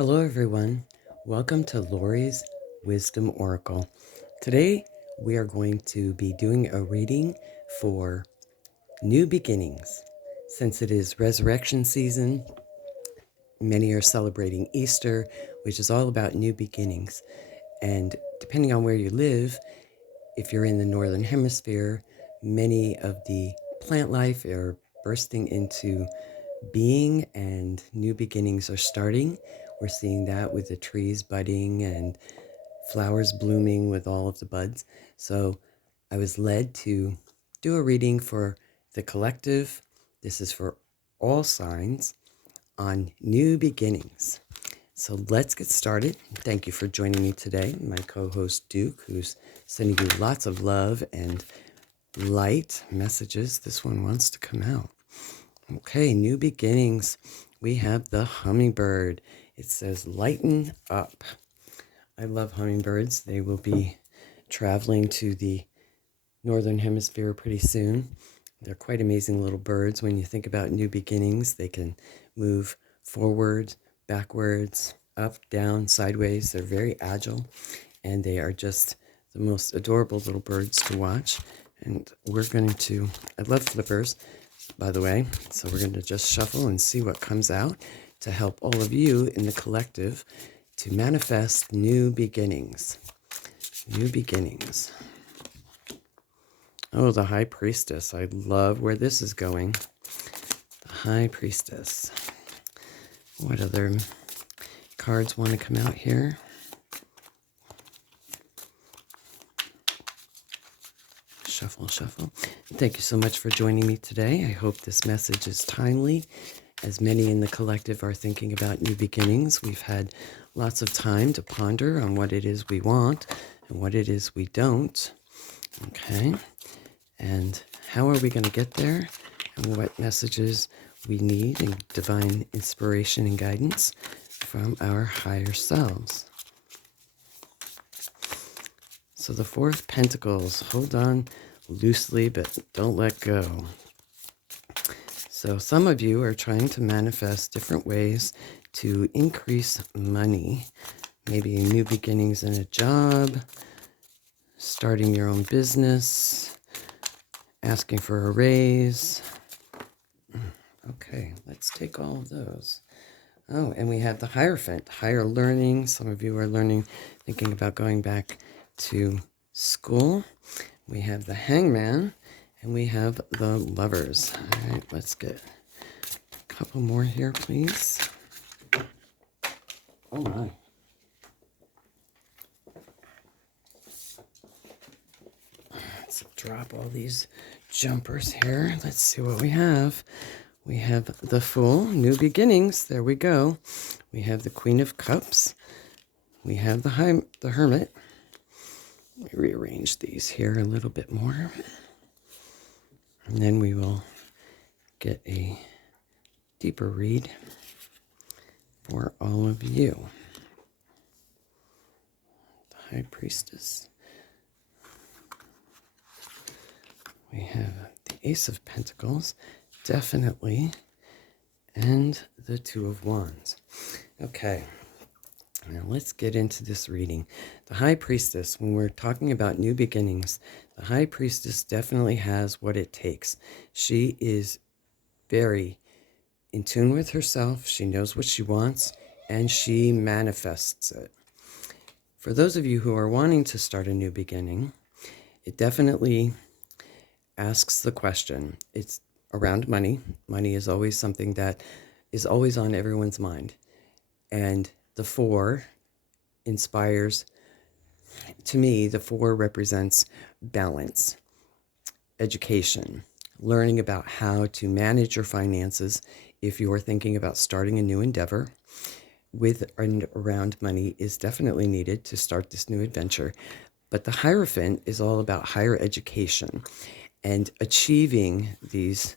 Hello, everyone. Welcome to Lori's Wisdom Oracle. Today, we are going to be doing a reading for new beginnings. Since it is resurrection season, many are celebrating Easter, which is all about new beginnings. And depending on where you live, if you're in the Northern Hemisphere, many of the plant life are bursting into being and new beginnings are starting. We're seeing that with the trees budding and flowers blooming with all of the buds. So I was led to do a reading for the collective. This is for all signs on new beginnings. So let's get started. Thank you for joining me today. My co-host Duke, who's sending you lots of love and light messages. This one wants to come out. Okay, new beginnings. We have the hummingbird. It says, lighten up. I love hummingbirds. They will be traveling to the Northern Hemisphere pretty soon. They're quite amazing little birds. When you think about new beginnings, they can move forward, backwards, up, down, sideways. They're very agile, and they are just the most adorable little birds to watch. And we're going to, I love flippers, by the way, so we're going to just shuffle and see what comes out to help all of you in the collective to manifest new beginnings. New beginnings. Oh, the High Priestess. I love where this is going. The High Priestess. What other cards want to come out here? Shuffle, shuffle. Thank you so much for joining me today. I hope this message is timely, as many in the collective are thinking about new beginnings. We've had lots of time to ponder on what it is we want and what it is we don't. Okay. And how are we going to get there? And what messages we need and divine inspiration and guidance from our higher selves. So the Four of Pentacles, hold on loosely, but don't let go. So some of you are trying to manifest different ways to increase money. Maybe new beginnings in a job, starting your own business, asking for a raise. Okay, let's take all of those. Oh, and we have the Hierophant, higher learning. Some of you are learning, thinking about going back to school. We have the Hangman, and we have the Lovers. All right, let's get a couple more here, please. Oh, my. Let's drop all these jumpers here. Let's see what we have. We have the Fool, new beginnings. There we go. We have the Queen of Cups. We have the Hermit. Let me rearrange these here a little bit more. And then we will get a deeper read for all of you. The High Priestess. We have the Ace of Pentacles, definitely, and the Two of Wands. Okay. Now let's get into this reading. The High Priestess, when we're talking about new beginnings, the High Priestess definitely has what it takes. She is very in tune with herself. She knows what she wants, and she manifests it. For those of you who are wanting to start a new beginning, it definitely asks the question. It's around money. Money is always something that is always on everyone's mind. And the Four inspires, to me, the Four represents balance, education, learning about how to manage your finances if you're thinking about starting a new endeavor. With and around money is definitely needed to start this new adventure. But the Hierophant is all about higher education and achieving these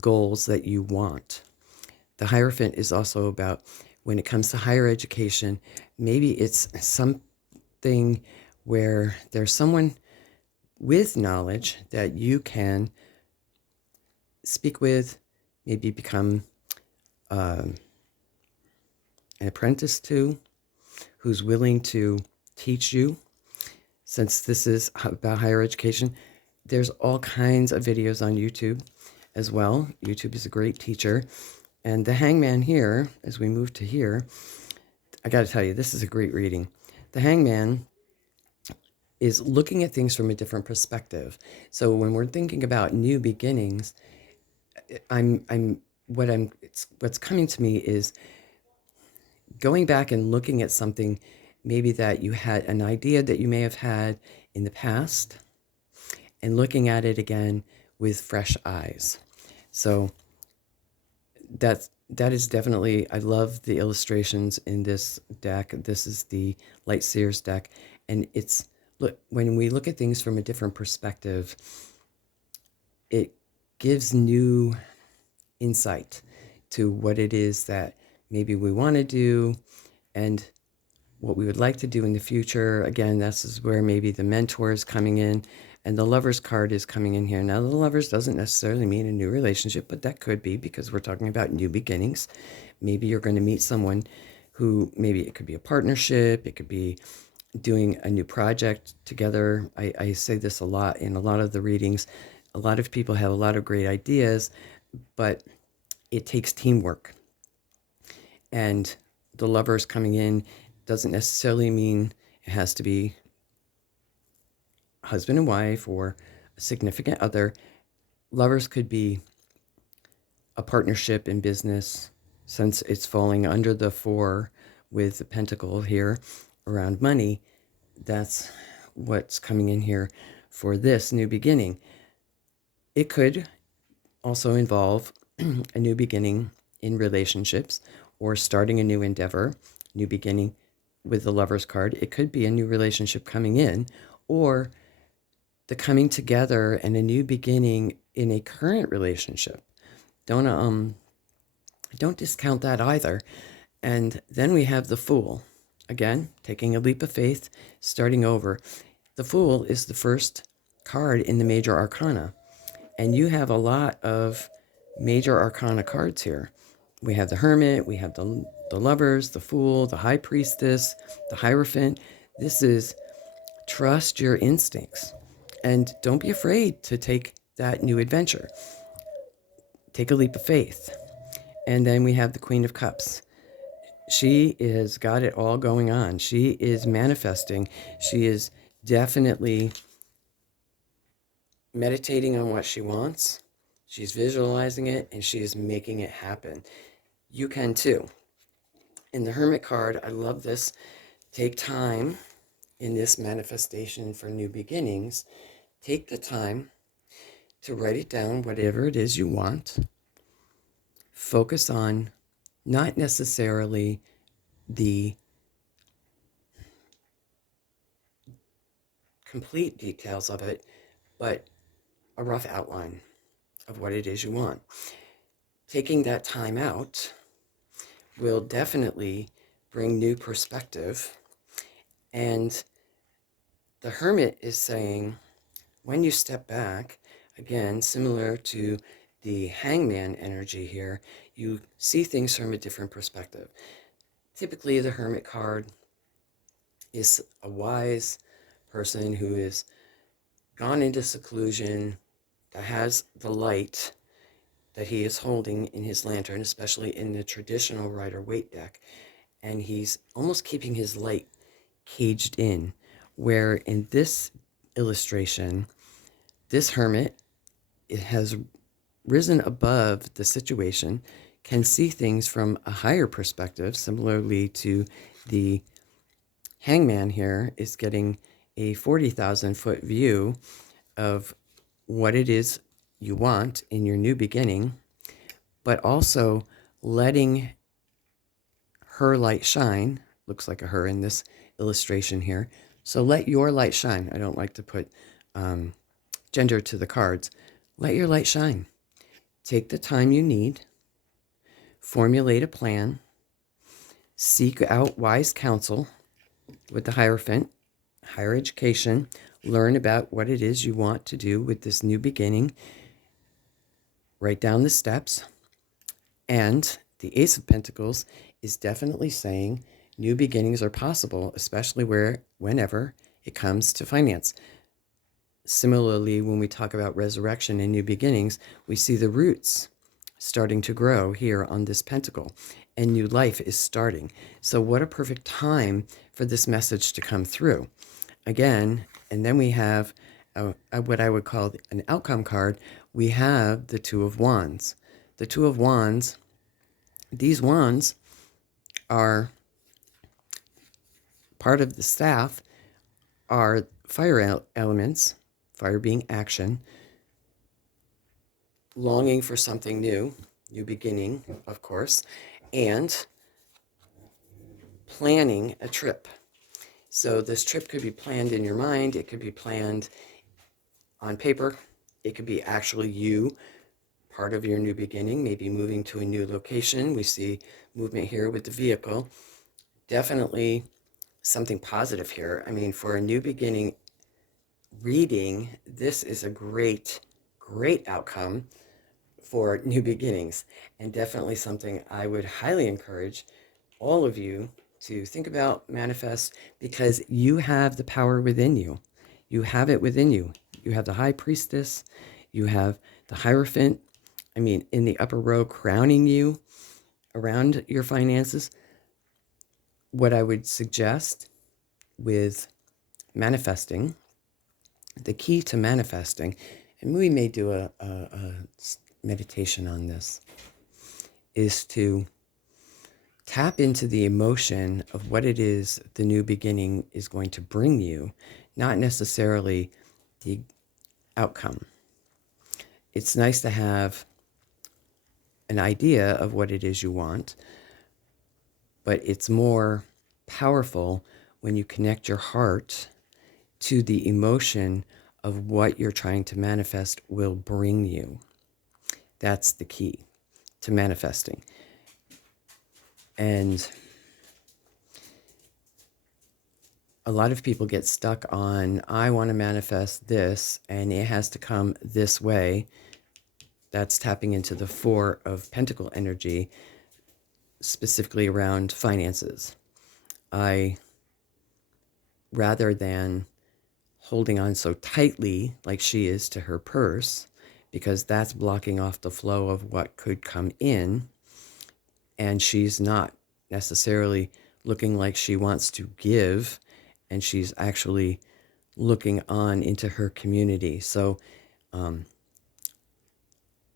goals that you want. The Hierophant is also about, when it comes to higher education, maybe it's something where there's someone with knowledge that you can speak with, maybe become an apprentice to, who's willing to teach you. Since this is about higher education, there's all kinds of videos on YouTube as well. YouTube is a great teacher. And the Hangman here, as we move to here, I got to tell you, this is a great reading. The Hangman is looking at things from a different perspective. So when we're thinking about new beginnings, what's coming to me is going back and looking at something maybe that you had an idea that you may have had in the past and looking at it again with fresh eyes. So that is definitely, I love the illustrations in this deck. This is the Light Seers deck. And it's, look, when we look at things from a different perspective, it gives new insight to what it is that maybe we want to do and what we would like to do in the future. Again, this is where maybe the mentor is coming in and the Lovers card is coming in here. Now, the Lovers doesn't necessarily mean a new relationship, but that could be because we're talking about new beginnings. Maybe you're going to meet someone who, maybe it could be a partnership, it could be doing a new project together. I say this a lot in a lot of the readings. A lot of people have a lot of great ideas, but it takes teamwork. And the Lovers coming in doesn't necessarily mean it has to be husband and wife or a significant other. Lovers could be a partnership in business, since it's falling under the 4 with the pentacle here around money. That's what's coming in here for this new beginning. It could also involve a new beginning in relationships or starting a new endeavor, new beginning with the Lovers card. It could be a new relationship coming in, or the coming together and a new beginning in a current relationship. Don't discount that either. And then we have the Fool. Again, taking a leap of faith, starting over. The Fool is the first card in the major arcana. And you have a lot of major arcana cards here. We have the Hermit, we have the Lovers, the Fool, the High Priestess, the Hierophant. This is trust your instincts. And don't be afraid to take that new adventure. Take a leap of faith. And then we have the Queen of Cups. She has got it all going on. She is manifesting. She is definitely meditating on what she wants. She's visualizing it, and she is making it happen. You can too. In the Hermit card, I love this. Take time in this manifestation for new beginnings. Take the time to write it down, whatever it is you want. Focus on not necessarily the complete details of it, but a rough outline of what it is you want. Taking that time out will definitely bring new perspective. And the Hermit is saying, when you step back, again, similar to the Hangman energy here, you see things from a different perspective. Typically, the Hermit card is a wise person who has gone into seclusion, that has the light that he is holding in his lantern, especially in the traditional Rider-Waite deck, and he's almost keeping his light caged in, where in this illustration, this Hermit, it has risen above the situation, can see things from a higher perspective, similarly to the Hangman here is getting a 40,000 foot view of what it is you want in your new beginning, but also letting her light shine. Looks like a her in this illustration here. So let your light shine. I don't like to put gender to the cards. Let your light shine. Take the time you need. Formulate a plan. Seek out wise counsel with the Hierophant, higher education. Learn about what it is you want to do with this new beginning. Write down the steps. And The Ace of Pentacles is definitely saying new beginnings are possible, especially whenever it comes to finance. Similarly, when we talk about resurrection and new beginnings, we see the roots starting to grow here on this pentacle, and new life is starting. So what a perfect time for this message to come through. Again, and then we have what I would call an outcome card. We have the Two of Wands. The Two of Wands, these wands are part of the staff, are fire elements, fire being action, longing for something new, new beginning, of course, and planning a trip. So this trip could be planned in your mind. It could be planned on paper. It could be actually you, part of your new beginning, maybe moving to a new location. We see movement here with the vehicle. Definitely something positive here. I mean, for a new beginning reading, this is a great, great outcome for new beginnings, and definitely something I would highly encourage all of you to think about, manifest, because you have the power within you. You have it within you. You have the High Priestess. You have the Hierophant. I mean, in the upper row, crowning you around your finances. What I would suggest with manifesting, the key to manifesting, and we may do a meditation on this, is to tap into the emotion of what it is the new beginning is going to bring you, not necessarily the outcome. It's nice to have an idea of what it is you want, but it's more powerful when you connect your heart to the emotion of what you're trying to manifest will bring you. That's the key to manifesting. And a lot of people get stuck on, I want to manifest this, and it has to come this way. That's tapping into the Four of Pentacle energy, specifically around finances. Rather than holding on so tightly like she is to her purse, because that's blocking off the flow of what could come in, and she's not necessarily looking like she wants to give, and she's actually looking on into her community. So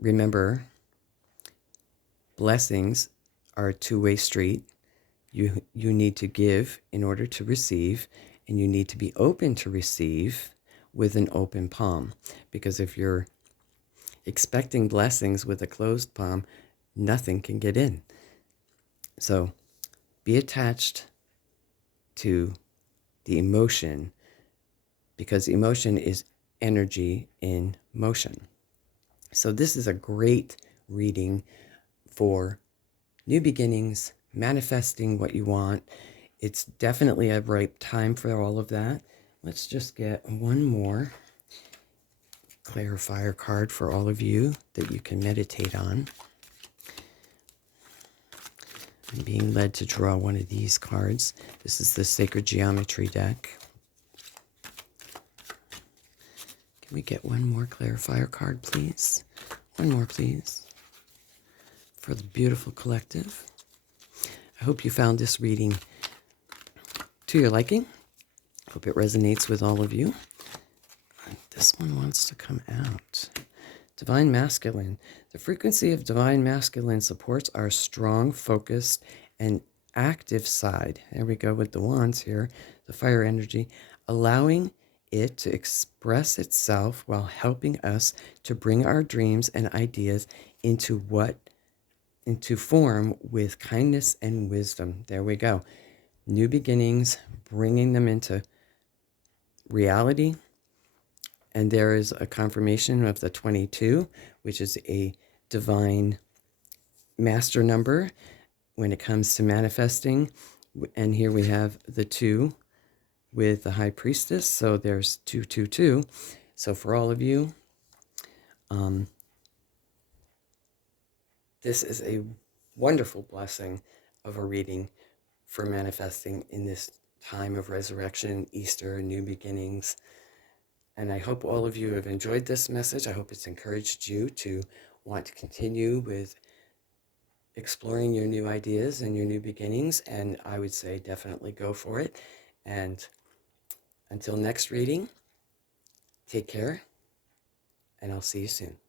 remember, blessings are a two-way street. You need to give in order to receive, and you need to be open to receive with an open palm. Because if you're expecting blessings with a closed palm, nothing can get in. So be attached to the emotion, because emotion is energy in motion. So this is a great reading for new beginnings, manifesting what you want. It's definitely a ripe time for all of that. Let's just get one more clarifier card for all of you that you can meditate on. I'm being led to draw one of these cards. This is the Sacred Geometry deck. Can we get one more clarifier card, please? One more, please, for the beautiful collective. I hope you found this reading to your liking. Hope it resonates with all of you. This one wants to come out. Divine Masculine. The frequency of Divine Masculine supports our strong, focused, and active side. There we go with the wands here, the fire energy, allowing it to express itself while helping us to bring our dreams and ideas into form with kindness and wisdom. There we go. New beginnings, bringing them into reality. And there is a confirmation of the 22, which is a divine master number when it comes to manifesting. And here we have the 2 with the High Priestess. So there's 222. So for all of you, this is a wonderful blessing of a reading for manifesting in this time of resurrection, Easter, new beginnings. And I hope all of you have enjoyed this message. I hope it's encouraged you to want to continue with exploring your new ideas and your new beginnings. And I would say definitely go for it. And until next reading, take care, and I'll see you soon.